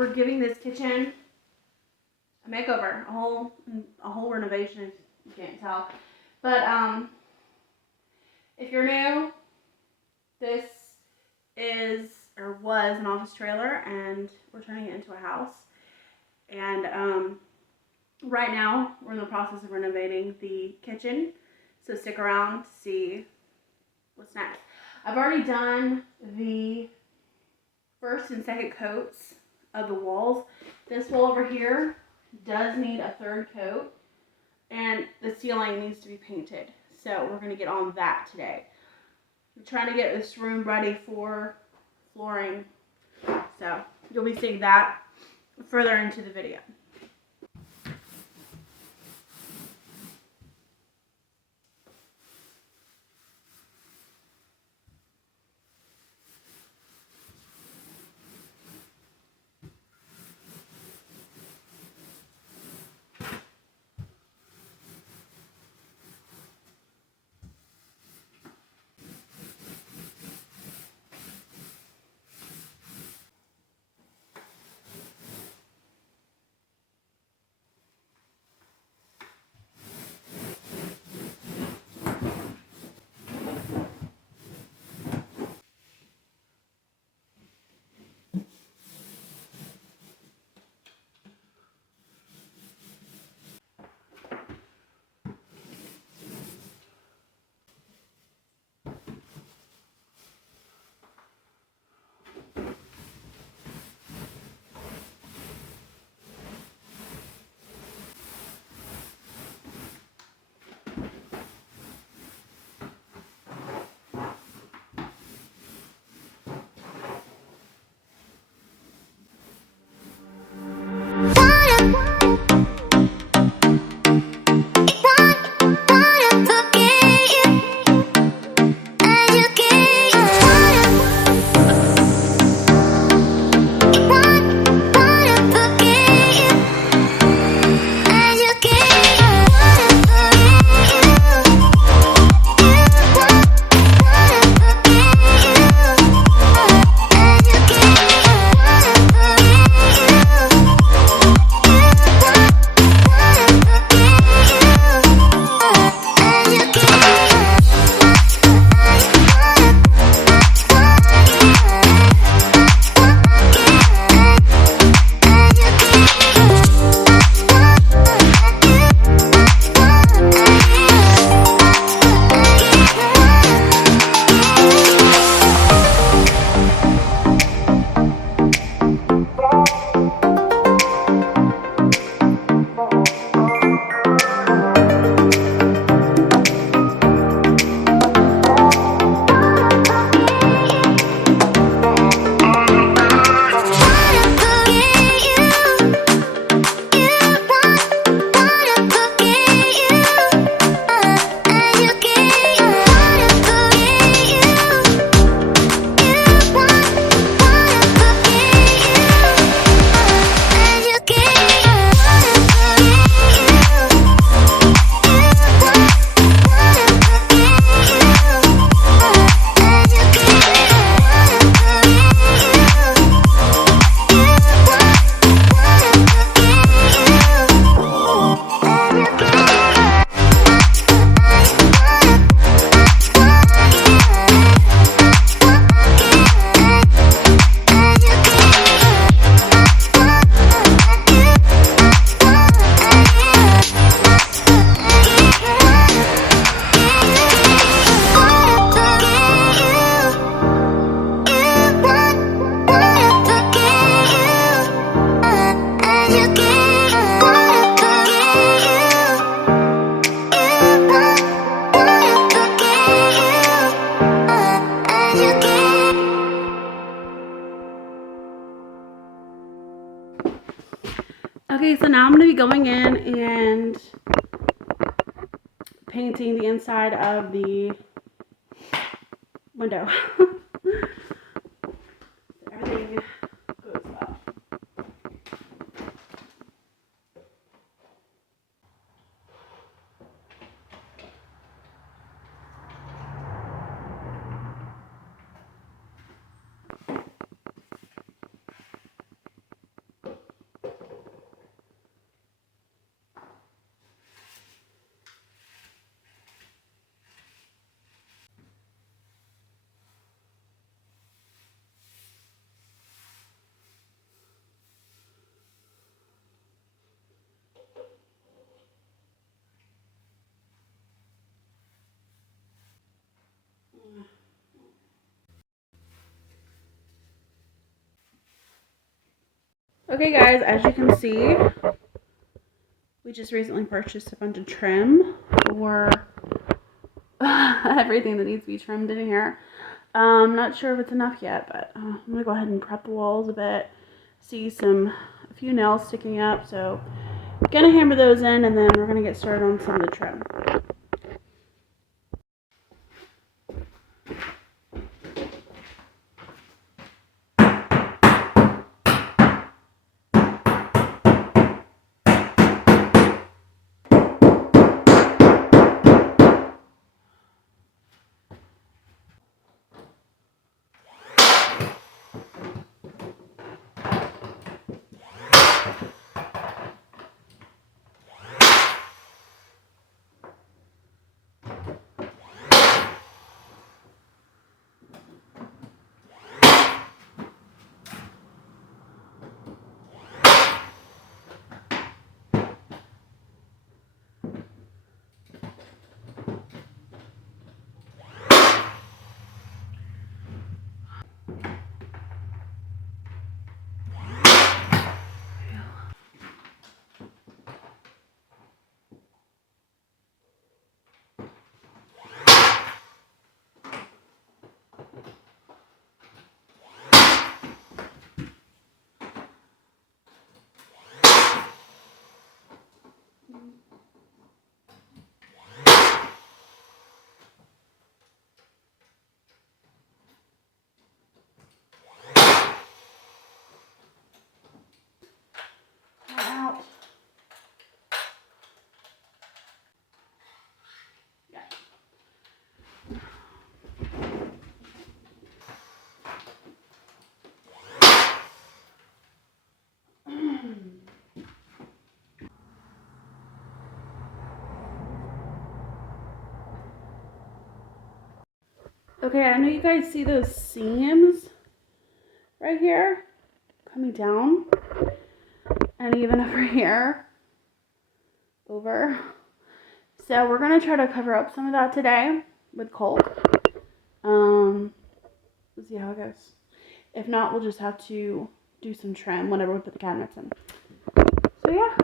we're giving this kitchen a makeover, a whole renovation, if you can't tell. But if you're new, this is or was an office trailer, and we're turning it into a house. And right now we're in the process of renovating the kitchen, so stick around to see what's next. I've already done the first and second coats of the walls. This wall over here does need a third coat, and the ceiling needs to be painted, so we're going to get on that today. I'm trying to get this room ready for flooring, so you'll be seeing that further into the video. Okay, so now I'm going to be going in and painting the inside of the window. Everything goes well. Okay guys, as you can see, we just recently purchased a bunch of trim for everything that needs to be trimmed in here. Not sure if it's enough yet, but I'm gonna go ahead and prep the walls a bit. See a few nails sticking up, so gonna hammer those in, and then we're gonna get started on some of the trim. Out. Yeah. Okay, I know you guys see those seams right here coming down, and even over here, over. So we're gonna try to cover up some of that today with caulk. We'll see how it goes. If not, we'll just have to do some trim whenever we put the cabinets in. So yeah.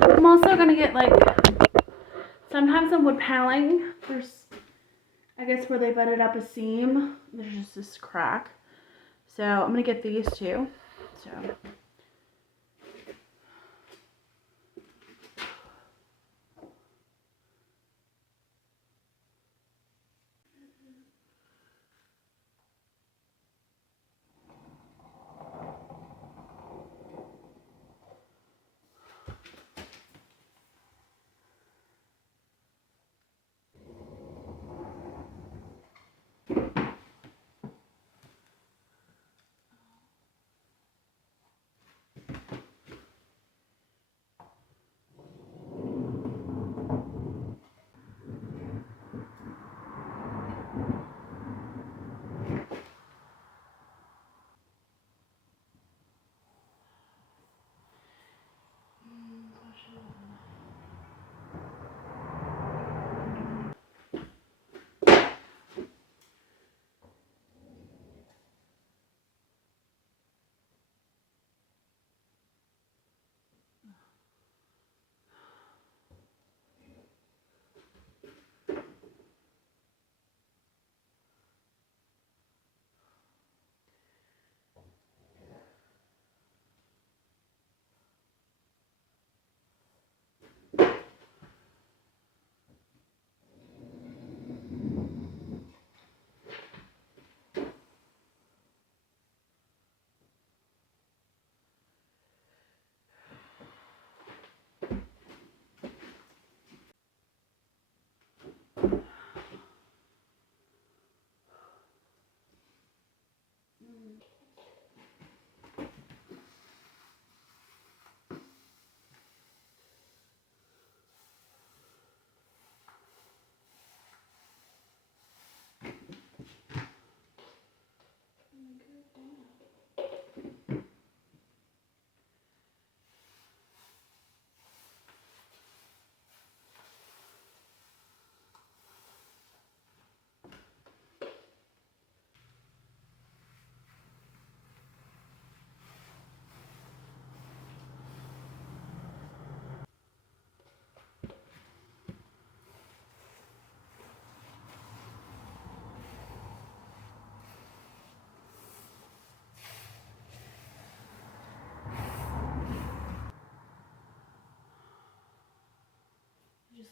I'm also gonna get sometimes on wood paneling, there's, I guess where they butted up a seam, there's just this crack. So I'm gonna get these two. So.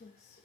loose.